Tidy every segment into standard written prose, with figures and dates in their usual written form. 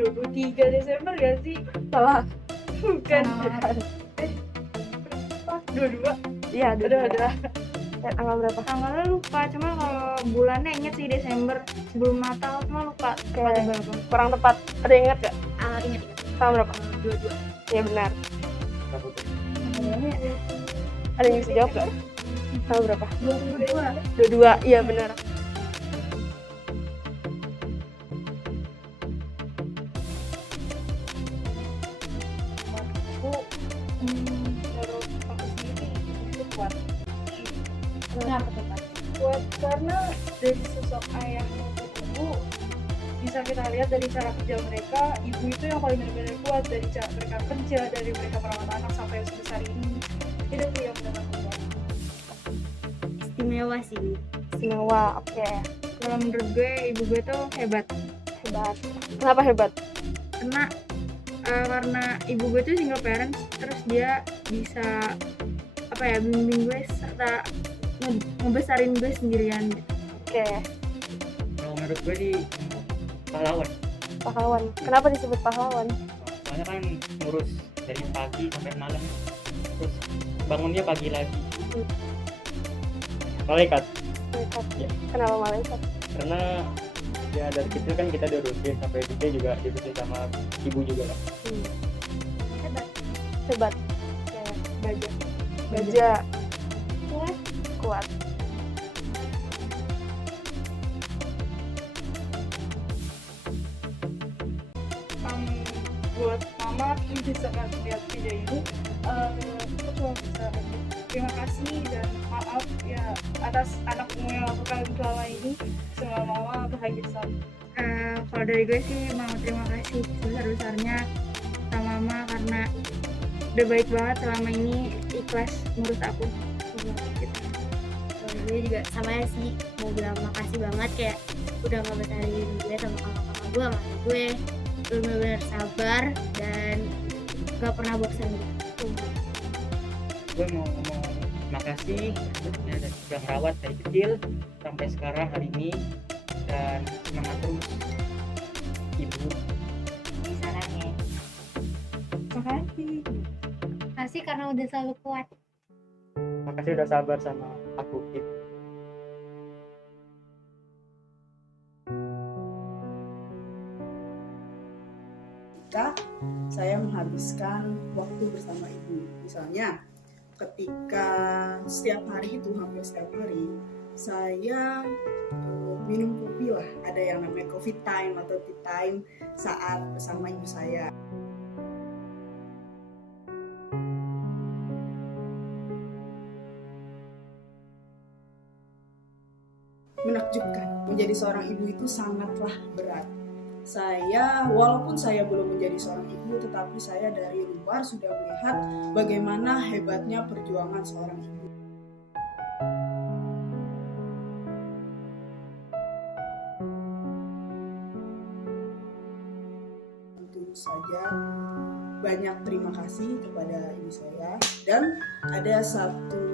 23 Desember gak sih? Salah. Bukan. 22. Iya, Udah. Tanggal berapa? Tanggalnya lupa, cuma kalau bulannya inget sih Desember sebelum Natal, cuma lupa tepatnya berapa. Kurang tepat. Ada yang ingat gak? Ingat. Tanggal berapa? 22. Iya benar. Ada yang bisa jawab gak? Tanggal berapa? 22. Iya benar. Menurut aku sendiri itu kuat. Kenapa tepat? Kuat karena dari sosok ayah maupun ibu bisa kita lihat dari cara kerja mereka. Ibu itu yang paling benar-benar kuat, dari cara mereka kerja, dari mereka merawat anak sampai yang sebesar ini. Itu sih yang benar kuat. Istimewa sih. Istimewa, oke. Kalau menurut gue, ibu gue tuh hebat. Kenapa hebat? Karena ibu gue tuh single parent, terus dia bisa bimbing gue serta ngebesarin gue sendirian gitu. Oke. Kalau menurut gue di Pahlawan. Kenapa disebut pahlawan? soalnya kan ngurus dari pagi sampai malam, terus bangunnya pagi lagi. Malaikat, Malaikat. Ya. Kenapa malaikat? karena ya dari kecil kan kita diurusin sampai gede juga diurusin sama ibu juga kan. Hebat. Oke. Baja. Kuat. Buat mama bisa lihat video ini, aku cuma bisa terima kasih dan maaf ya atas anakmu yang lakukan selama ini. Semoga mama bahagia selalu. Kalau dari gue sih mau terima kasih sebesar-besarnya sama mama karena udah baik banget selama ini, ikhlas ngurus aku. Gitu. Gue juga sama ya sih, mau bilang makasih banget kayak udah ngebesarin gue sama kakak-kakak gue sama adik gue. Benar-benar sabar dan gak pernah bosan gitu. Gue mau ngomong makasih ya, dan sudah merawat dari kecil sampai sekarang hari ini, dan semangat terus ibu. Sarannya. Makasih. Kasih karena udah selalu kuat. Makasih udah sabar sama aku gitu. Ketika saya menghabiskan waktu bersama ibu, misalnya ketika setiap hari itu hampir setiap hari saya minum kopi lah, ada yang namanya coffee time atau tea time saat bersama ibu saya. Menakjubkan, menjadi seorang ibu itu sangatlah berat. Walaupun saya belum menjadi seorang ibu, tetapi saya dari luar sudah melihat bagaimana hebatnya perjuangan seorang ibu. Tentu saja banyak terima kasih kepada ibu saya, dan ada satu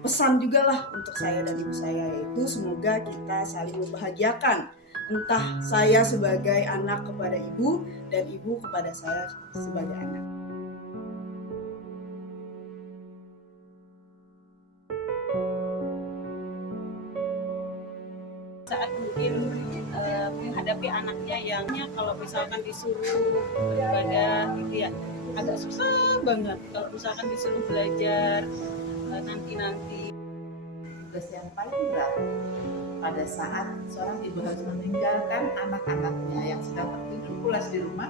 pesan juga lah untuk saya dan ibu saya, yaitu semoga kita saling membahagiakan. Entah saya sebagai anak kepada ibu dan ibu kepada saya sebagai anak. Saat mungkin menghadapi anaknya yang kalau misalkan disuruh beribadah gitu ya, agak susah banget kalau misalkan disuruh belajar nanti. Tugas yang paling berat pada saat seorang ibu harus meninggalkan anak-anaknya yang sedang tertidur pulas di rumah,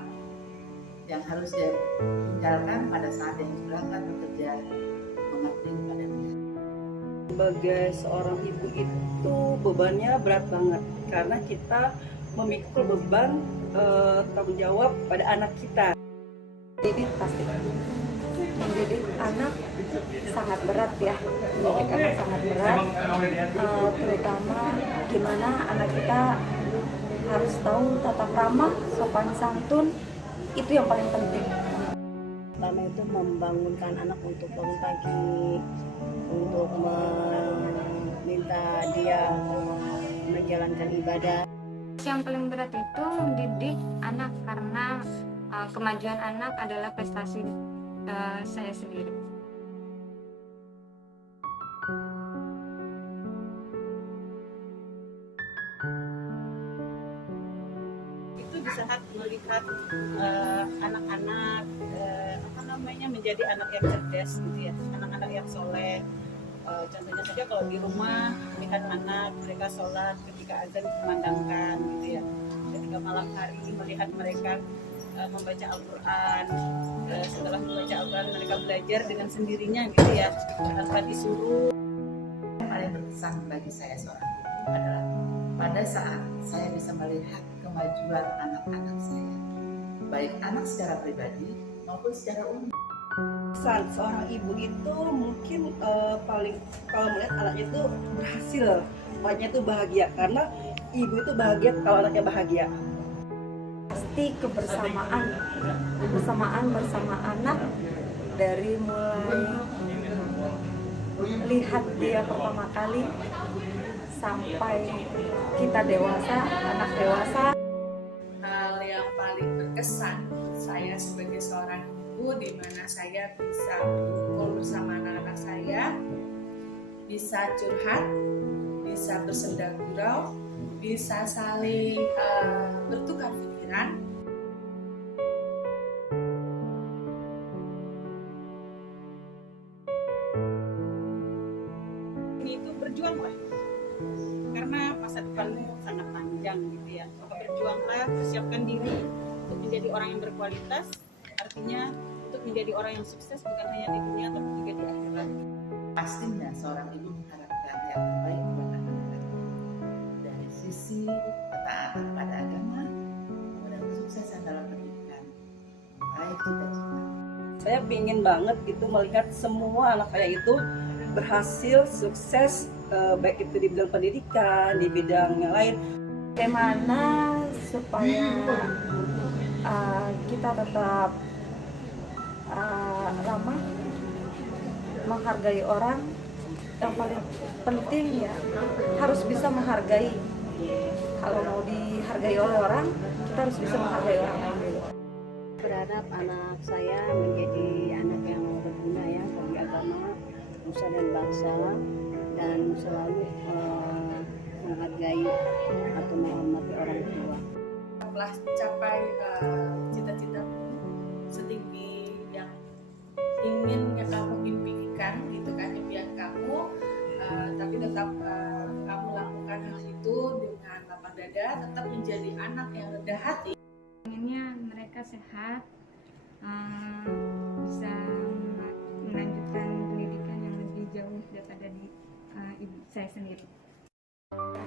yang harus dia tinggalkan pada saat yang berangkat bekerja mengabdi kepada dia. Sebagai seorang ibu itu bebannya berat banget, karena kita memikul beban tanggung jawab pada anak kita. Jadi pasti mendidik anak sangat berat ya, mendidik anak sangat berat, terutama gimana anak kita harus tahu tata krama, sopan santun, itu yang paling penting. Pertama itu membangunkan anak untuk bangun pagi, untuk meminta dia menjalankan ibadah. Yang paling berat itu mendidik anak, karena kemajuan anak adalah prestasi saya sendiri. Itu di saat melihat anak-anak menjadi anak yang cerdas gitu ya, anak-anak yang soleh. Contohnya saja kalau di rumah melihat anak mereka sholat ketika azan dikumandangkan gitu ya, ketika malam hari melihat mereka membaca Al-Quran, setelah membaca Al-Quran mereka belajar dengan sendirinya gitu ya, tanpa disuruh. Yang paling berkesan bagi saya seorang ibu adalah pada saat saya bisa melihat kemajuan anak-anak saya, baik anak secara pribadi maupun secara umum. Pesan seorang ibu itu mungkin paling kalau melihat anaknya itu berhasil, anaknya itu bahagia, karena ibu itu bahagia kalau anaknya bahagia. Pasti kebersamaan bersama anak, dari mulai lihat dia pertama kali sampai kita dewasa, anak dewasa. Hal yang paling berkesan saya sebagai seorang ibu, di mana saya bisa berkumpul bersama anak-anak saya, bisa curhat, bisa bersenda gurau, bisa saling bertukar pikiran. Ini itu berjuanglah, karena masa depanmu sangat panjang gitu ya. Maka berjuanglah, persiapkan diri untuk menjadi orang yang berkualitas, artinya untuk menjadi orang yang sukses bukan hanya di dunia tapi juga di akhirat. Pastinya seorang ibu mengharapkan yang terbaik buat anak-anak, dari sisi ketaatan pada agama dan kesuksesan dalam pendidikan, baik cita-cita. Saya ingin banget gitu melihat semua anak saya itu berhasil, sukses, baik itu di bidang pendidikan, di bidang yang lain. Bagaimana supaya kita tetap ramah, menghargai orang. Yang paling penting ya harus bisa menghargai. Kalau mau dihargai oleh orang, kita harus bisa menghargai orang lain dulu. Berharap anak saya menjadi anak yang berguna ya bagi agama, nusa dan bangsa, dan selalu menghargai atau menghormati orang tua. Telah capai cita-citamu setinggi yang ingin yang kamu impikan gitu kan, impian kamu, tapi tetap kamu lakukan hal itu dengan lapang dada, tetap menjadi anak yang rendah hati. Inginnya mereka sehat, bisa melanjutkan pendidikan yang lebih jauh daripada di ibu saya sendiri.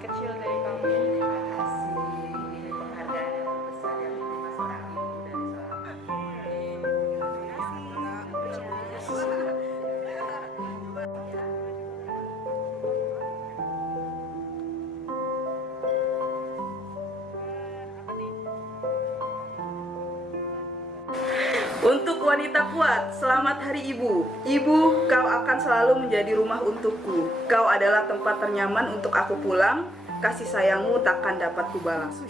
Kecil dari kami, Terima kasih ini penghargaan yang terbesar yang diterima seorang ibu dari seorang anak. Untuk wanita kuat, selamat Hari Ibu. Ibu, kau akan selalu menjadi rumah untukku. Kau adalah tempat ternyaman untuk aku pulang. Kasih sayangmu takkan dapat kubalas.